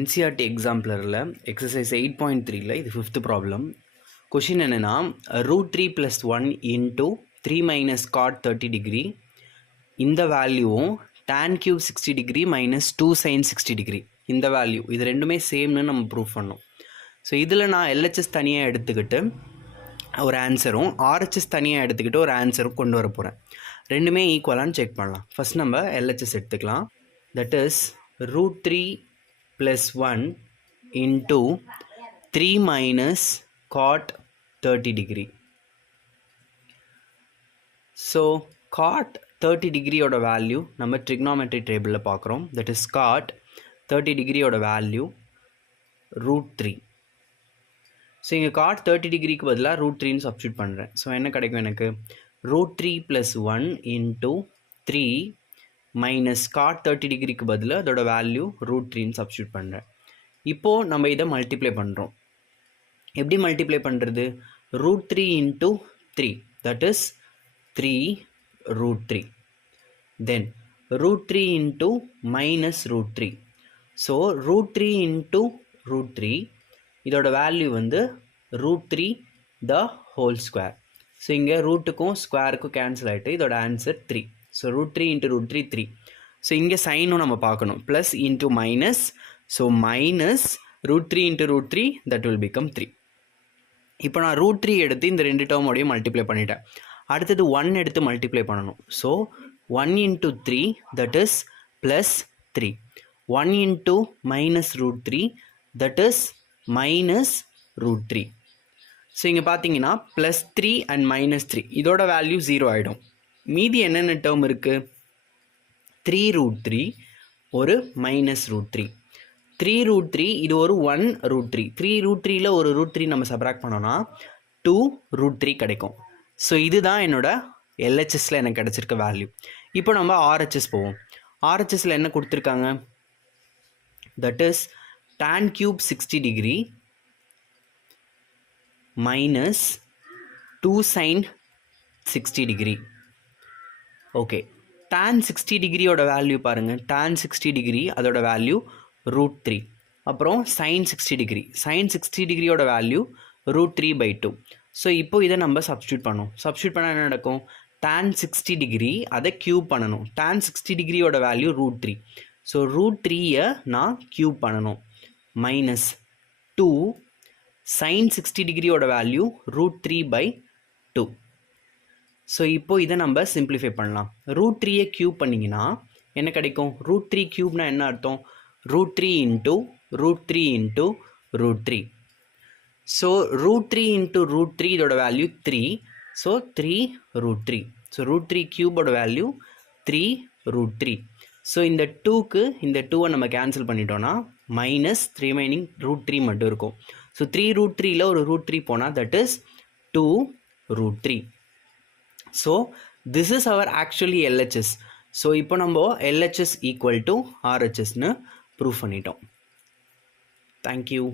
NCERT எக்ஸாம்பிளரில் exercise 8.3ல இது 5th problem. Question என்னென்னா √3 + 1 into 3 minus God 30 degree இந்த வேல்யூவும் tan cube 60 degree minus 2 sin 60 degree இந்த வேல்யூ இது ரெண்டுமே சேம்னு நம்ம ப்ரூவ் பண்ணோம். ஸோ இதில் நான் LHS தனியாக எடுத்துக்கிட்டு ஒரு ஆன்சரும் RHS தனியாக எடுத்துக்கிட்டு ஒரு ஆன்சரும் கொண்டு வர போகிறேன். ரெண்டுமே ஈக்குவலான்னு செக் பண்ணலாம். ஃபஸ்ட் நம்ம LHS எடுத்துக்கலாம். That is √3 + 1 into 3 minus cot 30 degree. So cot 30 degree ஓட வேல்யூ நம்ம trigonometry டேபிளில் பார்க்குறோம். that is cot 30 degree ஓட வேல்யூ √3. ஸோ இங்கே cot 30 டிகிரிக்கு பதிலாக √3ன்னு சப்ஸ்டியூட் பண்ணுறேன். ஸோ என்ன கிடைக்கும் எனக்கு √3 + 1 into 3 மைனஸ் காட் 30 டிகிரிக்கு பதிலாக அதோட வேல்யூ √3ன்னு சப்ஸ்டியூட் பண்ணுறேன். இப்போது நம்ம இதை மல்டிப்ளை பண்ணுறோம். எப்படி மல்டிப்ளை பண்ணுறது? √3 into 3 that is 3 √3 then √3 into minus √3. So √3 into √3 இதோட வேல்யூ வந்து √3 த ஹோல் ஸ்கொயர். ஸோ இங்கே ரூட்டுக்கும் ஸ்கொயருக்கும் கேன்சல் ஆகிட்டு இதோட ஆன்சர் 3. So √3 into √3 3. ஸோ இங்கே சைனும் நம்ம பார்க்கணும். Plus into minus. So minus √3 into √3 that will become 3. இப்போ நான் √3 எடுத்து இந்த ரெண்டு டேர்மோடையும் மல்டிப்ளை பண்ணிட்டேன். அடுத்தது 1 எடுத்து மல்டிப்ளை பண்ணணும். So 1 into 3 that is plus 3. 1 into minus √3 that is minus √3. So இங்கே பார்த்தீங்கன்னா ப்ளஸ் 3 அண்ட் மைனஸ் 3 இதோட வேல்யூ 0 ஆகிடும். மீதி என்னென்ன டேர்ம் இருக்குது? 3 √3 ஒரு மைனஸ் √3. 3 √3 இது ஒரு 1 √3. 3 √3ல் ஒரு √3 நம்ம சப்ராக்ட் பண்ணோன்னா 2 √3 கிடைக்கும். ஸோ இதுதான் என்னோட LHSல எனக்கு கிடச்சிருக்க வேல்யூ. இப்போ நம்ம RHS போவோம். RHSல என்ன கொடுத்துருக்காங்க? That is tan cube 60 degree minus 2 sin 60 degree. Okay, tan 60 டிகிரியோட வேல்யூ பாருங்கள். tan 60 டிகிரி அதோட வேல்யூ √3. அப்புறம் sin 60 டிகிரி. sin 60 டிகிரியோட வேல்யூ √3/2. ஸோ இப்போ இதை நம்ம சப்ஸ்டியூட் பண்ணோம். சப்ஸ்டியூட் பண்ணால் என்ன நடக்கும்? tan 60 டிகிரி அதை க்யூப் பண்ணணும். tan 60 டிகிரியோட வேல்யூ √3. ஸோ √3யை நான் க்யூப் பண்ணணும். மைனஸ் 2 sin 60 டிகிரியோட வேல்யூ √3/2. ஸோ இப்போ இதை நம்ம சிம்பிளிஃபை பண்ணலாம். √3யை க்யூப் பண்ணிங்கன்னா என்ன கிடைக்கும்? √3 க்யூப்னா என்ன அர்த்தம்? √3 into √3 into √3. ஸோ √3 into √3 இதோட வேல்யூ 3. ஸோ 3 √3. ஸோ √3 க்யூபோட வேல்யூ 3 √3. ஸோ இந்த 2க்கு இந்த 2வை நம்ம கேன்சல் பண்ணிட்டோன்னா மைனஸ் ரிமைனிங் √3 மட்டும் இருக்கும். ஸோ 3 √3ல் ஒரு √3 போனால் that is 2 √3. So this is our actually LHS. So இப்போ நம்ம LHS ஈக்குவல் டு RHSன்னு ப்ரூவ் பண்ணிட்டோம். தேங்க்யூ.